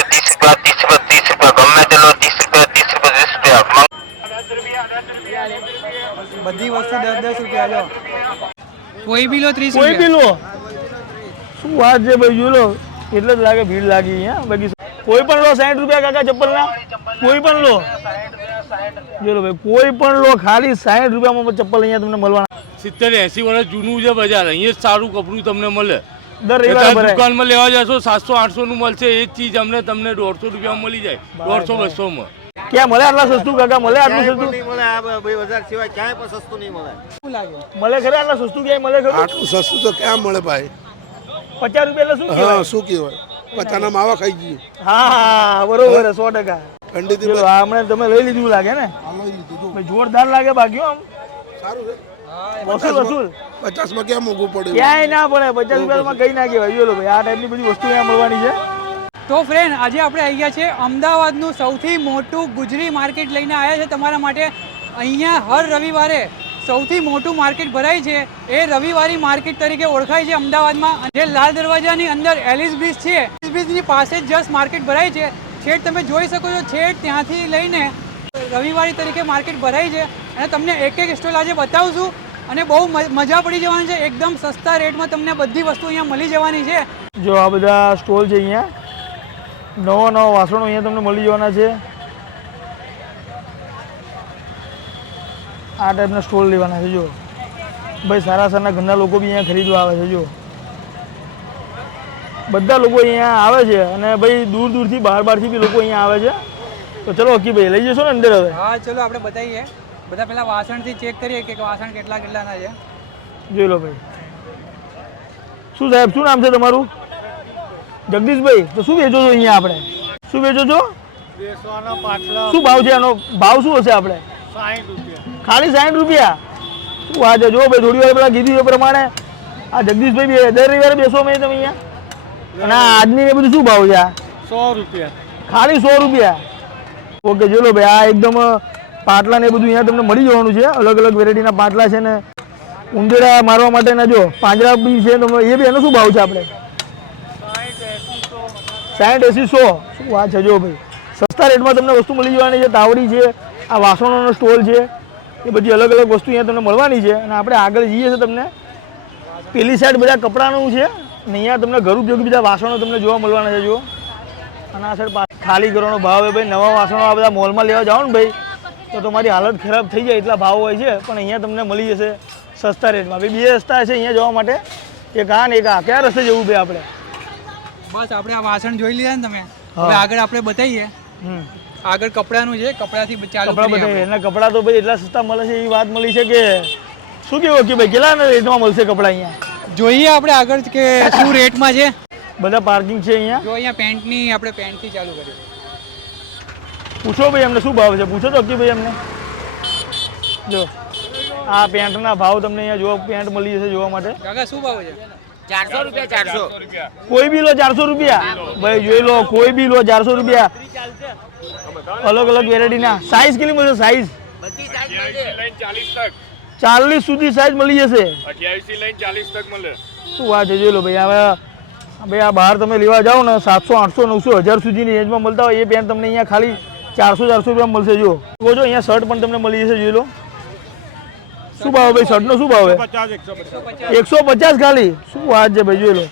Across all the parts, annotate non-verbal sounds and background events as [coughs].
ત્રીસ રૂપિયા ત્રીસ રૂપિયા ત્રીસ રૂપિયા ગમે તે લો ત્રીસ રૂપિયા ત્રીસ રૂપિયા ત્રીસ રૂપિયા બધી વસ્તુ દસ દસ રૂપિયા લો કોઈ બી લો ત્રીસ કોઈ બી લો. શું વાત છે ભાઈ લો. એટલે જ લાગે ભીડ લાગી અહીંયા બાકી કોઈ પણ લો સાઠ રૂપિયા કાકા ચપ્પલના? કોઈ પણ લો. જોઈ ભાઈ કોઈ પણ લો ખાલી સાઠ રૂપિયામાં ચપ્પલ અહીંયા તમને મળવાના. સિત્તેર એસી વર્ષ જૂનું છે બજાર. અહીંયા જ સારું કપડું તમને મળે. દર રવિવારે ભરાય. દુકાનમાં લેવા જશો સાતસો આઠસો નું મળશે એ ચીજ અમને તમને દોઢસો રૂપિયા મળી જાય. દોઢસો બસો માં ક્યાં મળે આટલા સસ્તું કાકા? મળે આટલું સસ્તું? શું લાગે? મળે ખરા આટલા સસ્તું ક્યાંય મળે ખરું? આટલું સસ્તું તો ક્યાં મળે ભાઈ? પચાસ રૂપિયા એટલે શું હા શું કહેવાય? પચાના માવા ખાઈ ગયું હા હા બરોબર સો ટકા. હમણાં તમે લઈ લીધું લાગે ને? જોરદાર લાગે બાકી આમ. સારું છે. વસૂલ વસૂલ. પચાસમાં ક્યાં મોંઘું પડે ક્યાંય ના પડે પચાસ રૂપિયામાં કઈ ના કહેવાય. જોઈ લો ભાઈ આ ટાઈપની બધી વસ્તુ અહીંયા મળવાની છે. તો ફ્રેન્ડ આજે આપણે આવી ગયા છે અમદાવાદનું સૌથી મોટું ગુજરી માર્કેટ લઈને આવ્યા છે તમારા માટે. અહીંયા હર રવિવારે સૌથી મોટું માર્કેટ ભરાય છે. એ રવિવારી માર્કેટ તરીકે ઓળખાય છે અમદાવાદમાં. અને જે લાલ દરવાજાની અંદર એલિસ બ્રિજ છે એલિસ બ્રિજની પાસે જ જસ્ટ માર્કેટ ભરાય છે. છેડ તમે જોઈ શકો છો છેડ ત્યાંથી લઈને રવિવારી તરીકે માર્કેટ ભરાય છે. અને તમને એક એક સ્ટોલ આજે બતાવશું અને બહુ મજા પડી જવાની છે. એકદમ સસ્તા રેટમાં તમને બધી વસ્તુ અહીંયા મળી જવાની છે. જો આ બધા સ્ટોલ છે અહીંયા. નવા નવા વાસણો અહીંયા તમને મળી જવાના છે. આ ટાઈપના સ્ટોલ લેવાના છે જો. ભાઈ સારા સારા ઘરના લોકો બી અહીંયા ખરીદવા આવે છે જો. બધા લોકો અહીંયા આવે છે અને ભાઈ દૂર દૂરથી બહાર બહારથી બી લોકો અહીંયા આવે છે. તો ચલો હકી ભાઈ લઈ જશો ને અંદર હવે? હા ચલો આપણે બતાવીએ. બધા પેલા વાસણથી ચેક કરીએ કે વાસણ કેટલા કેટલાના છે. જોઈ લો ભાઈ. શું સાહેબ શું નામ છે તમારું? જગદીશભાઈ તો શું વેચો છો અહીંયા આપણે? શું વેચો છો? શું ભાવ છે એનો ભાવ શું હશે આપણે? ખાલી સાઠ રૂપિયા? શું વાત છે જો ભાઈ થોડી વાર પેલા કીધું એ પ્રમાણે આ જગદીશભાઈ બી દર રવિવારે બેસો મેં તમે અહીંયા? અને આ આજની એ બધું શું ભાવ છે આ? સો રૂપિયા. ખાલી સો રૂપિયા. ઓકે જોઈ ભાઈ આ એકદમ પાટલા ને એ બધું અહીંયા તમને મળી જવાનું છે. અલગ અલગ વેરાયટીના પાટલા છે ને. ઉંદેડા મારવા માટેના જો, પાંજરા બી છે તમે એ બી એનો શું ભાવ છે આપણે? સાઠ એસી સો. શું વાત છે જો ભાઈ. સસ્તા રેટમાં તમને વસ્તુ મળી જવાની છે. તાવડી છે, આ વાસણોનો સ્ટોલ છે, એ બધી અલગ અલગ વસ્તુ અહીંયા તમને મળવાની છે. અને આપણે આગળ જઈએ છીએ તમને. પેલી સાઈડ બધા કપડાનું છે. અને અહીંયા તમને ઘર ઉપયોગી બધા વાસણો તમને જોવા મળવાના છે જો અને આ સાઈડ ખાલી કરવાનો ભાવ હોય ભાઈ. નવા વાસણો આ બધા મોલમાં લેવા જાઓ ને ભાઈ. તો તમારી હાલત ખરાબ થઈ જાય એટલા ભાવ હોય છે પણ અહીંયા તમને મળી જશે સસ્તા રેટમાં. ભાઈ બે રસ્તા છે અહીંયા જવા માટે. એક આ ને એક આ. કયા રસ્તે જવું ભાઈ આપણે? બસ આપણે આ વાસણ જોઈ લીધા ને તમે. હવે આગળ આપણે બતાવીએ. હમ. આગળ કપડાનું છે કપડાથી ચાલુ કપડા બતાવીએ. એના કપડા તો ભાઈ એટલા સસ્તા મળે છે એવી વાત મળી છે કે શું કેવું કે ભાઈ કેટલા રેટમાં મળશે કપડા અહીંયા? જોઈએ આપણે આગળ કે શું [coughs] રેટમાં છે. બધા પાર્કિંગ છે અહીંયા? જો અહીંયા પેન્ટની આપણે પેન્ટથી ચાલુ કરીએ. પૂછો ભાઈ એમને શું ભાવ છે? પૂછો તો અક્કી ભાઈ એમને. જો આ પેન્ટના ભાવ તમને અહીંયા જોવા પેન્ટ મળી જશે જોવા માટે. કાકા શું ભાવ છે? કોઈ બી લો ચારસો રૂપિયા. ભાઈ જોઈ લો કોઈ બી લો ચારસો રૂપિયા. અલગ અલગ વેરાયટીના. સાઈઝ કેટલી મળશે? સાઈઝ ચાલીસ સુધી સાઈઝ મળી જશે. અઠ્યાવીસ લઈને ચાલીસ તક મળે. શું વાત છે? જોઈ લો ભાઈ હવે ભાઈ આ બહાર તમે લેવા જાઓ ને સાતસો આઠસો નવસો હજાર સુધીની રેન્જમાં મળતા હોય એ પેન્ટ તમને અહીંયા ખાલી ચારસો ચારસો રૂપિયા મળશે જો જો અહીંયા શર્ટ પણ તમને મળી જશે જોઈ લો. શું ભાવ ભાઈ શર્ટનો શું ભાવ એકસો પચાસ ખાલી. શું વાત છે ભાઈ જોઈ લો.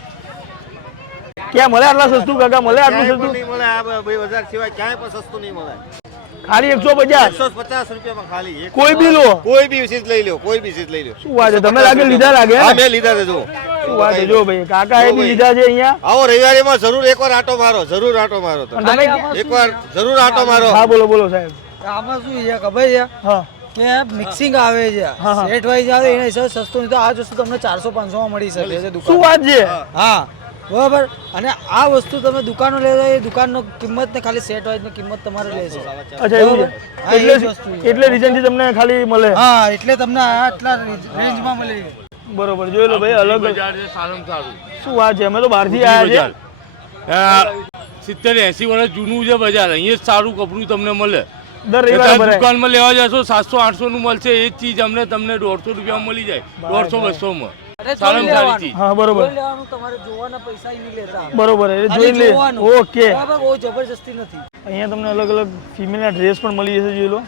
ક્યાં મળે આટલા સસ્તું કાકા? મળે આટલું સસ્તું? નહીં મળે. આ ભાઈ બજાર સિવાય ક્યાંય પણ સસ્તું નહીં મળે. ખાલી એકસો પચાસ. એકસો પચાસ રૂપિયામાં ખાલી. કોઈ બી લો. કોઈ બી ચીજ લઈ લો કોઈ બી ચીજ લઈ લો શું વાત છે? તમે લાગે લીધા લાગે? હા મેં લીધા છે જો શું વાત છે? જો ભાઈ કાકા એ બી લીધા છે અહીંયા? આવો રવિવારીમાં જરૂર એકવાર આટો મારો જરૂર આટો મારો તમે એકવાર જરૂર આટો મારો. હા બોલો બોલો સાહેબ. આમાં શું છે? ખબર છે? હા. મિક્સિંગ આવે છે. સેટ વાઇઝ આવે એના હિસાબે સસ્તું નહીં તો આ જ વસ્તુ તમને ચારસો પાંચસો માં મળી શકે. છે શું વાત છે? હા. બરાબર. અને આ વસ્તુ તમે દુકાનો લેતા એ દુકાનનો કિંમત ને ખાલી સેટ વાઇઝની કિંમત તમારે લેશે અચ્છા એવું છે. હા, એ જ એટલે એટલે રીઝનથી તમને ખાલી મળે. હા એટલે તમને આટલા રેન્જમાં મળે. બરોબર જોઈ લો ભાઈ અલગ બજાર છે સારું સારું. શું વાત છે? અમે તો બહારથી આવ્યા છે સિત્તેર એસી વર્ષ જૂનું છે બજાર. અહીંયા જ સારું કપડું તમને મળે. દર રવિવારે દુકાનમાં લેવા જશો સાતસો આઠસો નું મળશે એ જ ચીજ અમને તમને દોઢસો રૂપિયામાં મળી જાય. દોઢસો બસો માં હા બરોબર. જોઈ લેવાનું તમારે જોવાના પૈસા લેતા. બરોબર એટલે જોઈ લે. ઓકે. બરાબર બહુ જબરજસ્તી નથી. અહીંયા તમને અલગ અલગ ફિમેલના ડ્રેસ પણ મળી જશે જોઈ લો.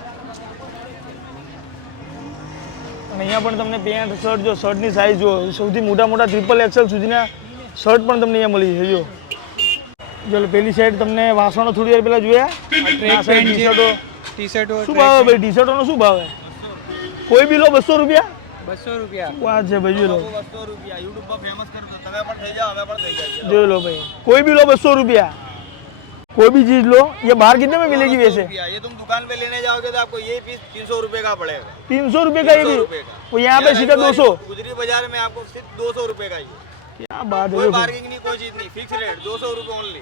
અને અહીંયા પણ તમને પેન્ટ શર્ટ જો શર્ટની સાઇઝ જો સૌથી મોટા મોટા ટ્રિપલ એક્સેલ સુધીના શર્ટ પણ તમને અહીંયા મળી જશે જો જો પેલી સાઈડ તમને વાસણો થોડી વાર પહેલા જોયા? પેન્ટ ટી-શર્ટો ટી શર્ટો શું ભાવ ભાઈ ટી શર્ટોનો શું ભાવ? કોઈ બી લો બસો રૂપિયા? બસો રૂપિયા વાત છે ભાઈ જોઈ લો જોઈ લો ભાઈ કોઈ भी लो बसो रुपया कोई भी चीज लो ये बाहर कितने में मिलेगी वैसे ये तुम दुकान पे लेने जाओगे तो आपको ये पीस तीन सौ रुपए का पड़ेगा तीन सौ रुपये का ये भी वो यहाँ पे सीधा दो सौ गुजरी बाजार में आपको सिर्फ दो सौ रुपए का ये क्या बात है कोई देखो बार्गिंग नहीं कोई चीज नहीं फिक्स रेट दो सौ रुपए ओनली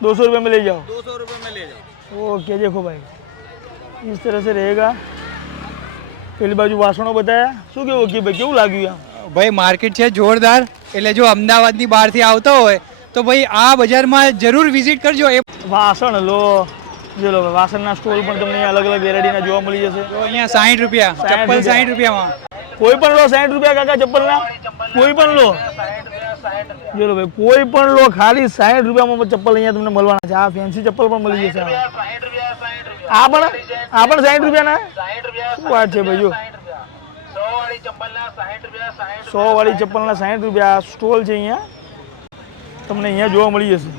दो सौ रुपये में ले जाओ दो सौ रुपए में ले जाओ ओके देखो भाई इस तरह से रहेगा પેલી બાજુ વાસણો બધા શું કેવું કે ભાઈ કેવું લાગ્યું ભાઈ માર્કેટ છે જોરદાર. એટલે જો અમદાવાદની બહારથી આવતો હોય તો ભાઈ આ બજારમાં જરૂર વિઝિટ કરજો. એ વાસણ લો. જો લો વાસણના સ્ટોલ પણ તમને અલગ અલગ વેરાયટીના જોવા મળી જશે. અહીંયા સાહીઠ રૂપિયા. ચપ્પલ. સાહીઠ રૂપિયામાં. કોઈ પણ લો સાઠ રૂપિયા કાકા ચપ્પલના કોઈ પણ લો. જો લો ભાઈ કોઈ પણ લો ખાલી સાઠ રૂપિયામાં ચપ્પલ અહીંયા તમને મળવાના છે. આ ફેન્સી ચપ્પલ પણ મળી જશે. આ પણ આ પણ સાહીઠ રૂપિયાના? શું વાત છે ભાઈ જો. સો વાળી ચપ્પલના સાહીઠ રૂપિયા આ સ્ટોલ છે અહીંયા. તમને અહીંયા જોવા મળી જશે.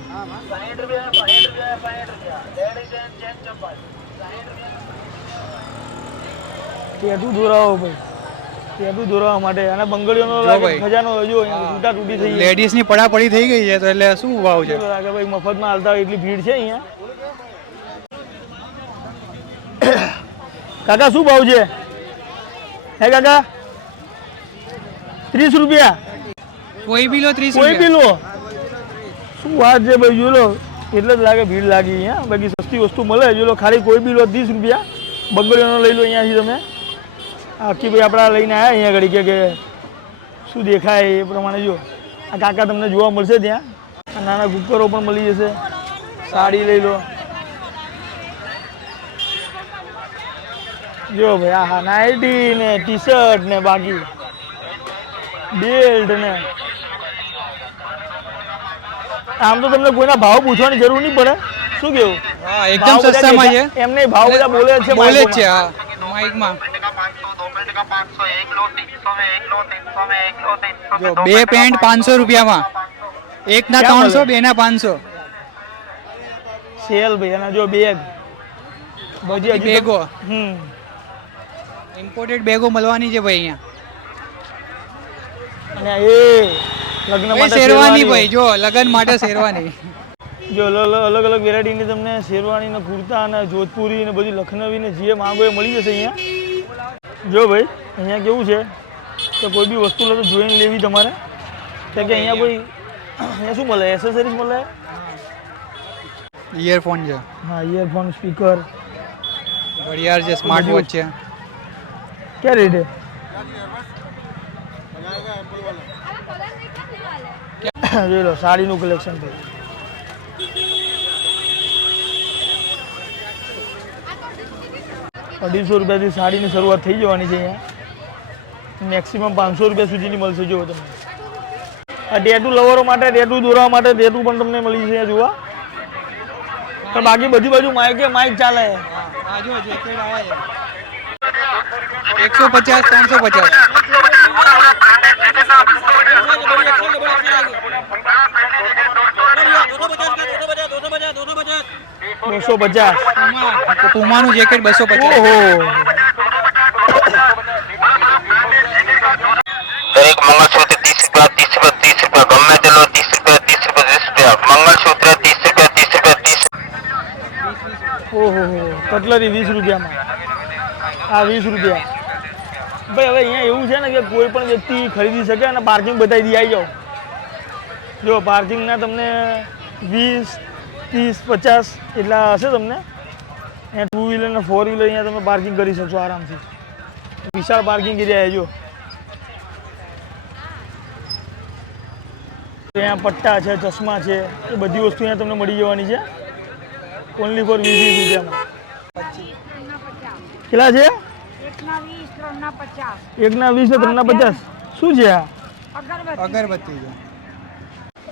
ટેટુ દોરાવો ભાઈ. ટેટુ દોરાવવા માટે. અને બંગડીઓનો ખજાનો મજાનો હજુ અહીંયા તૂટા તૂટી થઈ જાય લેડીઝની પડાપડી થઈ ગઈ છે તો એટલે શું ભાવ છે? ભાઈ મફતમાં હાલતા હોય એટલી ભીડ છે અહીંયા. કાકા શું ભાવ છે? હે કાકા? ત્રીસ રૂપિયા? કોઈ બી લો ત્રીસ કોઈ બી લો? શું વાત છે ભાઈ જો લો એટલે જ લાગે ભીડ લાગી અહીંયા. બાકી સસ્તી વસ્તુ મળે. જોલો ખાલી કોઈ બી લો ત્રીસ રૂપિયા. બંગડીઓનો લઈ લો અહીંયાથી તમે. આખી ભાઈ આપણા લઈને આવ્યા અહીંયા ઘડી કે શું દેખાય એ પ્રમાણે જો આ કાકા તમને જોવા મળશે ત્યાં. નાના કુકરો પણ મળી જશે. સાડી લઈ લો. જો ભાઈ આહા નાઇટી ને ટી શર્ટ ને બાકી. બેલ્ટ ને. આમ તો તમને કોઈના ભાવ પૂછવાની જરૂર નહીં પડે. શું કેવું? હા એકદમ સસ્તામાં છે એમને ભાવ બધા બોલે છે બોલે છે હા. માઇકમાં. જો બે પેન્ટ પાંચસો રૂપિયામાં. એક ના ત્રણસો બે ના પાંચસો. સેલ ભાઈ એના જો બેગ બેગો. હમ. ઇમ્પોર્ટેડ બેગો મળવાની છે ભાઈ અહીંયા. અને એ લગ્ન માટે શેરવાની ભાઈ જો લગ્ન માટે શેરવાની. જો અલગ અલગ- વેરાયટીની તમને શેરવાની ને કુર્તા અને જોધપુરી ને બધી લખનવી ને જે માંગો એ મળી જશે અહીંયા. જો ભાઈ અહીંયા કેવું છે? કે કોઈ બી વસ્તુ લો તો જોઈને લેવી તમારે. કે કે અહીંયા કોઈ અહીંયા શું મળે? એસેસરીઝ મળે? ઇયરફોન છે. હા ઇયરફોન સ્પીકર ઘડિયાળ છે સ્માર્ટ વોચ છે. ક્યાં રેટ હે જોઈ લો, સાડીનું કલેક્શન ભાઈ અઢીસો રૂપિયાથી સાડીની શરૂઆત થઈ જવાની છે અહીંયા. મેક્સિમમ પાંચસો રૂપિયા સુધીની મળશે, જુઓ તમને. આ ટેટુ લવરો માટે ટેટુ દોરવા માટે ટેટુ પણ તમને મળી છે જોવા પણ બાકી બધી બાજુ માઇકે માઇક ચાલે. એકસો પચાસ ત્રણસો પચાસ. બસો પચાસ. પુમાનું જેકેટ બસો પચાસ. ઓહો. દરેક મંગળસૂત્ર ત્રીસ રૂપિયા ત્રીસ રૂપિયા ત્રીસ રૂપિયા. ગમે તે લો ત્રીસ રૂપિયા ત્રીસ રૂપિયા ત્રીસ રૂપિયા. મંગળસૂત્ર ત્રીસ રૂપિયા ત્રીસ રૂપિયા ત્રીસ ઓહો. કટલરી વીસ રૂપિયામાં. આ વીસ રૂપિયા. ભાઈ, હવે અહીંયા એવું છે ને કે કોઈ પણ વ્યક્તિ ખરીદી શકે અને પાર્કિંગ બતાવી દઈ આવી જાઓ. જો પાર્કિંગના તમને વીસ, ત્રીસ, પચાસ એટલા હશે તમને. અહીંયા ટુ વ્હીલર અને ફોર વ્હીલર અહીંયા તમે પાર્કિંગ કરી શકશો આરામથી. વિશાળ પાર્કિંગ એરિયા જો. અહીંયા પટ્ટા છે, ચશ્મા છે, એ બધી વસ્તુ અહીંયા તમને મળી જવાની છે. ઓનલી ફોર વીસ રૂપિયામાં. કેટલા છે? એકના વીસ ત્રણના પચાસ. એકના વીસ ને ત્રણના પચાસ. શું છે આ? અગરબત્તી. છે.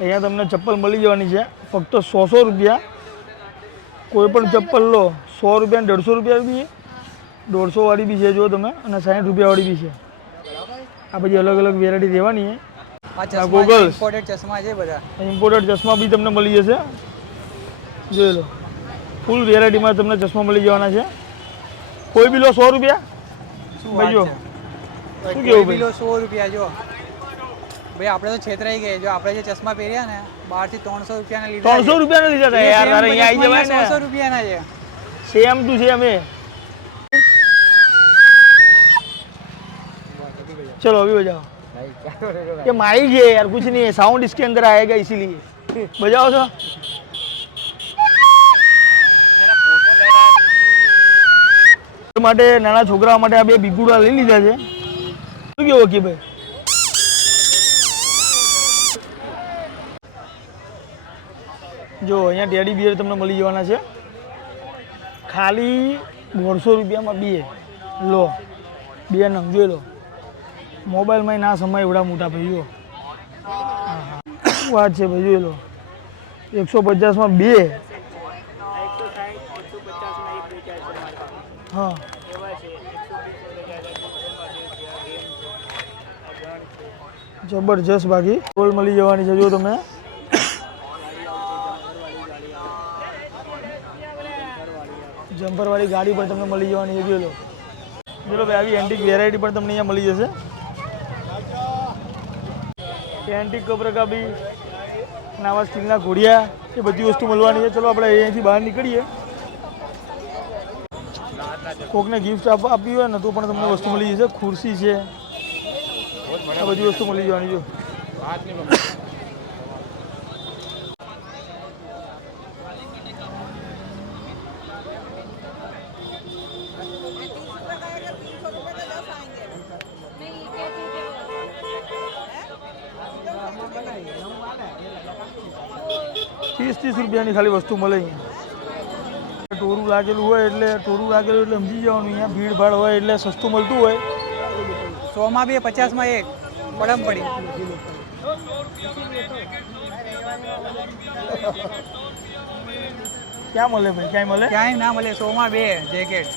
અહીંયા તમને ચપ્પલ મળી જવાની છે. ફક્ત સો સો રૂપિયા. કોઈ પણ ચપ્પલ લો સો રૂપિયા ને દોઢસો રૂપિયા બી. દોઢસો વાળી બી છે જો તમે. અને સાઠ રૂપિયા વાળી બી છે. આ બધી અલગ અલગ વેરાયટી રહેવાની છે. ગોગલ ચશ્મા ઇમ્પોર્ટેડ ચશ્મા છે બધા. ઇમ્પોર્ટેડ ચશ્મા બી તમને મળી જશે. જોઈ લો. ફૂલ વેરાયટીમાં તમને ચશ્મા મળી જવાના છે. કોઈ બી લો સો રૂપિયા. શું જો શું કેવું ભાઈ સો રૂપિયા જો ભાઈ આપણે તો છેતરાઈ ગયા જો આપણે જે ચશ્મા પહેર્યા ને બાર થી ત્રણસો રૂપિયા ના લીધા ત્રણસો રૂપિયા ના લીધા યાર તારે અહીંયા આવી જવાય ને ત્રણસો રૂપિયા ના છે સેમ ટુ સેમ એ चलो अभी बजाओ ये माइक है यार कुछ नहीं है साउंड इसके अंदर आएगा इसीलिए बजाओ सो માટે નાના છોકરા માટે આ બે બિગુડા લઈ લીધા છે. શું કેવો કે ભાઈ? જો, અહીંયા ટેડી બિયર તમને મળી જવાના છે. ખાલી દોઢસો રૂપિયામાં બે. લો, બે નંગ, જોઈ લો. મોબાઈલમાં ના સમય એવડા મોટા ભાઈઓ જો. વાત છે ભાઈ, જોઈ લો. એકસો પચાસમાં બે. હા. જબરજસ્ત બાકી. ગોલ મળી જવાની છે, જો તમે. જમ્પરવાળી ગાડી પણ તમને મળી જવાની છે, જોઈ લો. ભાઈ, આવી એન્ટિક વેરાયટી પણ તમને અહીંયા મળી જશે. એન્ટિક કપરકા બી નાવા સ્ટીલના ઘોડિયા, એ બધી વસ્તુ મળવાની છે. ચલો આપણે અહીંયાથી બહાર નીકળીએ. કોકને ગિફ્ટ આપવી હોય ને તો પણ તમને વસ્તુ મળી જશે. ખુરશી છે. આ બધી વસ્તુ મળી જવાની જો. ત્રીસ ત્રીસ રૂપિયાની ખાલી વસ્તુ મળે અહીંયા. ટોરું લાગેલું હોય એટલે ટોરું લાગેલું એટલે સમજી જવાનું. અહીંયા ભીડ ભાડ હોય એટલે સસ્તું મળતું હોય. સોમાં બે, પચાસમાં એક. પડમ પડી. ક્યાં મળે ભાઈ? ક્યાંય મળે? ક્યાંય ના મળે સોમાં બે જેકેટ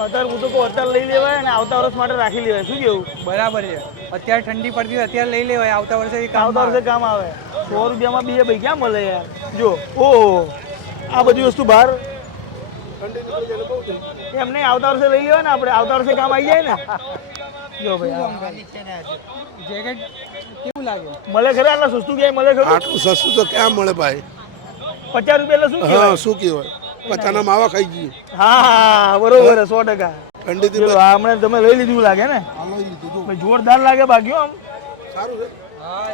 અત્યારે હું તો કહું અત્યારે લઈ લેવાય અને આવતા વર્ષ માટે રાખી લેવાય. શું કેવું? બરાબર છે. અત્યારે ઠંડી પડતી હોય અત્યારે લઈ લેવાય આવતા વર્ષે આવતા વર્ષે કામ આવે. સો રૂપિયામાં બે ભાઈ ક્યાં મળે યાર? જો ઓહો આ બધી વસ્તુ બહાર એમ નહીં આવતા વર્ષે લઈ લેવાય ને આપણે આવતા વર્ષે કામ આવી જાય ને. જો ભાઈ જેકેટ કેવું લાગે? મળે ખરા આટલા સસ્તું ક્યાંય મળે ખરું? આટલું સસ્તું તો ક્યાં મળે ભાઈ? પચાસ રૂપિયા એટલે શું હા શું કહેવાય? પચાના માવા ખાઈ ગયું હા હા બરોબર સો ટકા. આ હમણાં તમે લઈ લીધું લાગે ને? જોરદાર લાગે બાકી આમ. સારું છે.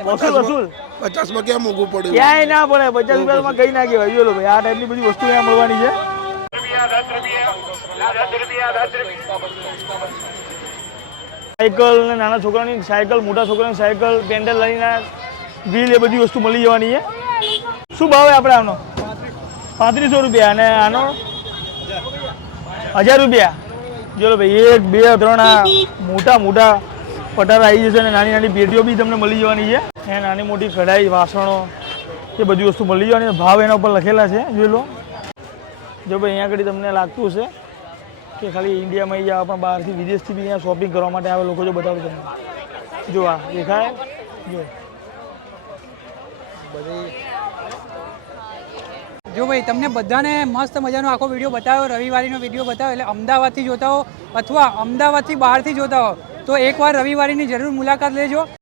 વસૂલ વસૂલ. પચાસમાં ક્યાં મોંઘું પડે? ક્યાંય ના પડે પચાસ રૂપિયામાં કઈ ના કહેવાય. જો લો ભાઈ આ ટાઈપની બધી વસ્તુ અહીંયા મળવાની છે. સાયકલ ને નાના છોકરાની સાયકલ, મોટા છોકરાની સાયકલ, પેન્ડલ લઈને વ્હીલ એ બધી વસ્તુ મળી જવાની છે. શું ભાવ આપણે આનો? પાંત્રીસો રૂપિયા અને આનો? હજાર રૂપિયા. ચલો ભાઈ, એક, બે, ત્રણ, આ મોટા મોટા પટારા આવી જશે અને નાની નાની પેટીઓ બી તમને મળી જવાની છે. અને નાની મોટી કઢાઈ, વાસણો, એ બધી વસ્તુ મળી જવાની ભાવ એના ઉપર લખેલા છે, જોઈ લો. જો ભાઈ, અહીંયા આગળ તમને લાગતું હશે કે ખાલી ઇન્ડિયામાં આવી જાવ પણ બહારથી વિદેશથી બી અહીંયા શોપિંગ કરવા માટે આવે લોકો જો બતાવું તમને. જો આ દેખાય. જો. જો ભાઈ, તમને બધાને મસ્ત મજાનો આખો વીડિયો બતાવ્યો, રવિવારીનો વીડિયો બતાવ્યો, એટલે અમદાવાદથી જોતા હો અથવા અમદાવાદથી બહારથી જોતા હો, તો એકવાર રવિવારીની જરૂર મુલાકાત લેજો.